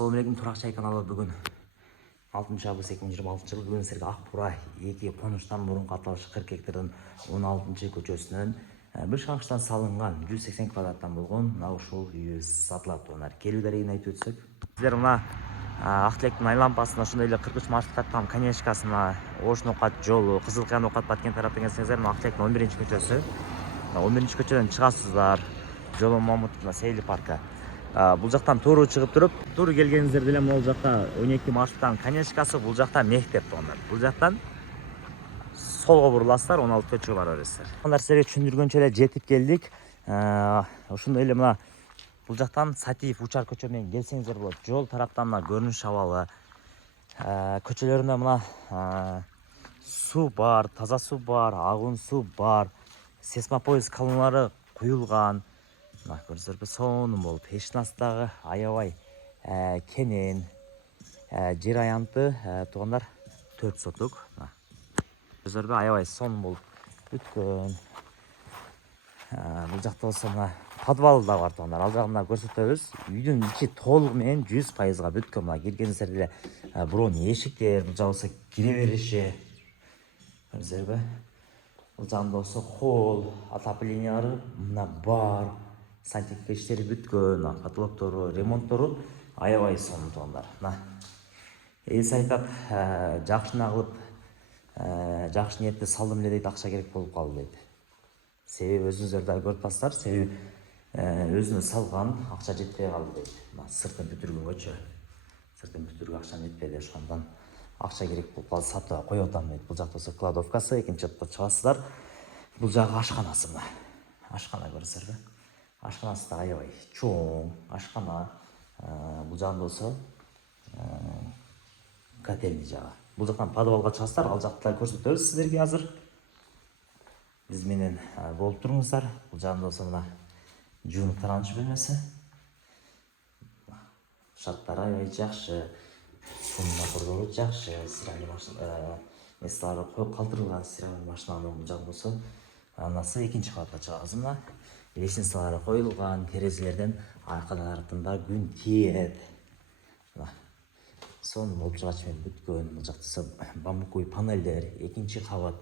Assalamualaikum Turaqçay kanalı бүгін 6 август 2026 жылы бүгін сіздерге Ақбура 2 қоныштан мұрынғы аталышы 40 гектардан 16 көчөсүнөн бір шаңғыштан салынған 180 квадраттан болған ушул үй сатылат. Онар келүү дарегин айтып өтсөк, сіздер мына Ақтілектің айлампасына ошондой эле 43 маршруткаттан конечкасына Ошын Окат жолу, Кызыл Каян Окат Баткен тараптан келсеңиздер, мына Ақтілектің 11 көчөсү. 11 көчөдөн чыгасыздар. Жолу Мамутовна Сейли паркы. Бұл жақтан туру шығып тұрып, туру келгеніңіздер деле бұл жақта 12 маршруттан конечкасы, бұл жақта мектеп туғандар. Бұл жақтан солға бұрыласыздар, 16 көчөгө бара бересіздер. Ондар сіздерге түшүндүргөнчө эле жетип келдик. Ошондой эле мына бұл жақтан Сатиев Учар көчө менен келсеңиздер болот. Жол тараптан мына көрүнүш абалы. Көчөлөрүндө мына суу бар, таза суу бар, агын суу бар. Сесмопоезд колоналары куюлган. Көрсөтөрбү сонун болуп, эшинасындагы аябай кенен жер аянты туугандар 4 сотук. Көрсөтөрбү аябай сонун болуп бүткөн. Бул жакта болсо мына подвал да бар туугандар. Ал жагында көрсөтөбүз. Үйдүн ичи толугу менен 100%га бүткөн. Мына киргенсиздер деле бирок эшиктер, бул жагы болсо кире бериши. Көрсөтөрбү? Бул жагында болсо холл, отоплениялары мына бар. Сантехника иштери бүткөн, потолоктору, ремонттору аябай сонун туугандар. Эс айтат, жакшы нагылып, жакшы ниетте салдым эле дейт, акча керек болуп калды дейт. Себеби өзүңүздөр да көрүп атасыздар, себеби өзүнө салган акча жетпей калды дейт. Сыртын бүтүргөн көчө. Сыртын бүтүргө акча жетпеди, ошондон акча керек болуп калды, сатып коюп атам дейт. Бул жакта болсо кладовкасы, экинчи жакта чыгасыздар. Бул жагы ашканасы мына. Ашкана көрсөтөрбү? Ашканасы да аябай чоң ашкана. Бул жагында болсо котельный жагы. Бул жактан подвалга чыгасыздар, ал жакта көрсөтөбүз сиздерге азыр. Биз менен болуп туруңуздар. Бул жагында болсо мына жуунуп таранчы бөлмөсү. Шарттары аябай жакшы. Суунун мотордору жакшы. Стиральный машина месталары калтырылган стиральный машинаның бул жагында болсо анасы экинчи кабатка чыгабыз. Мына лестницалары коюлган, терезелерден арка тарапында күн тиет. Сонун болуп чыгачы менен бүткөн. Бул жакта бамбуковый панелдер, экинчи кабат.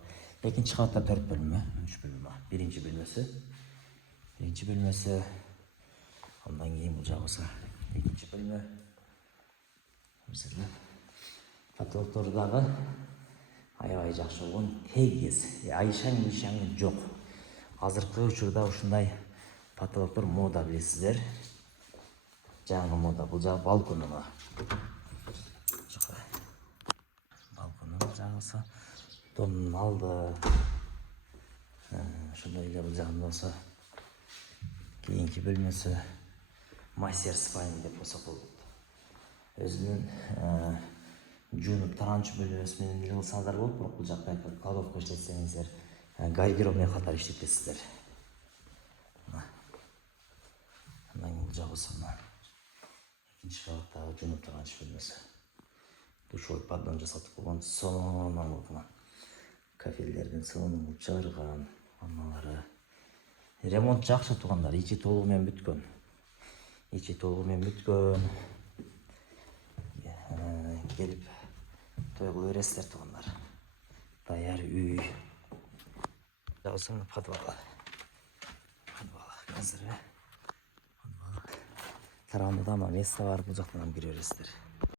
Экинчи кабатта 4 бөлмө, 3 бөлмө. Биринчи бөлмөсү. Андан кийин бул жагы болсо экинчи бөлмө. Потолоктору дагы аябай жакшы болгон, тегиз. Айшаң жок. Азыркы учурда ушундай потолоктор мода, билесиздер. Жаңы мода. Бул жагы балкону мына. Балкону бул жагы болсо домдун алды. Ошондой эле бул жагында болсо кийинки бөлмөсү мастер спальня деп болсо болот. Өзүнүн жуунуп таранчы бөлмөсү менен деле кылсаңыздар болот, бирок бул жакта кладовка иштетсеңиздер гардеробный катары иштетесиздер. Андан кийин бул жагы болсо экинчи кабаттагы жуунуп таранчы бөлмөсү. Душевой поддон жасатып койгон, сонун болуп кафелдердин сонун кылып чыгарган ванналары. Ремонт жакшы туугандар, ичи толугу менен бүткөн. Келип той кыла бересиздер туугандар. Даяр үй. Жагысың подвал. Тарабында да место бар, бул жактан кире бересиздер.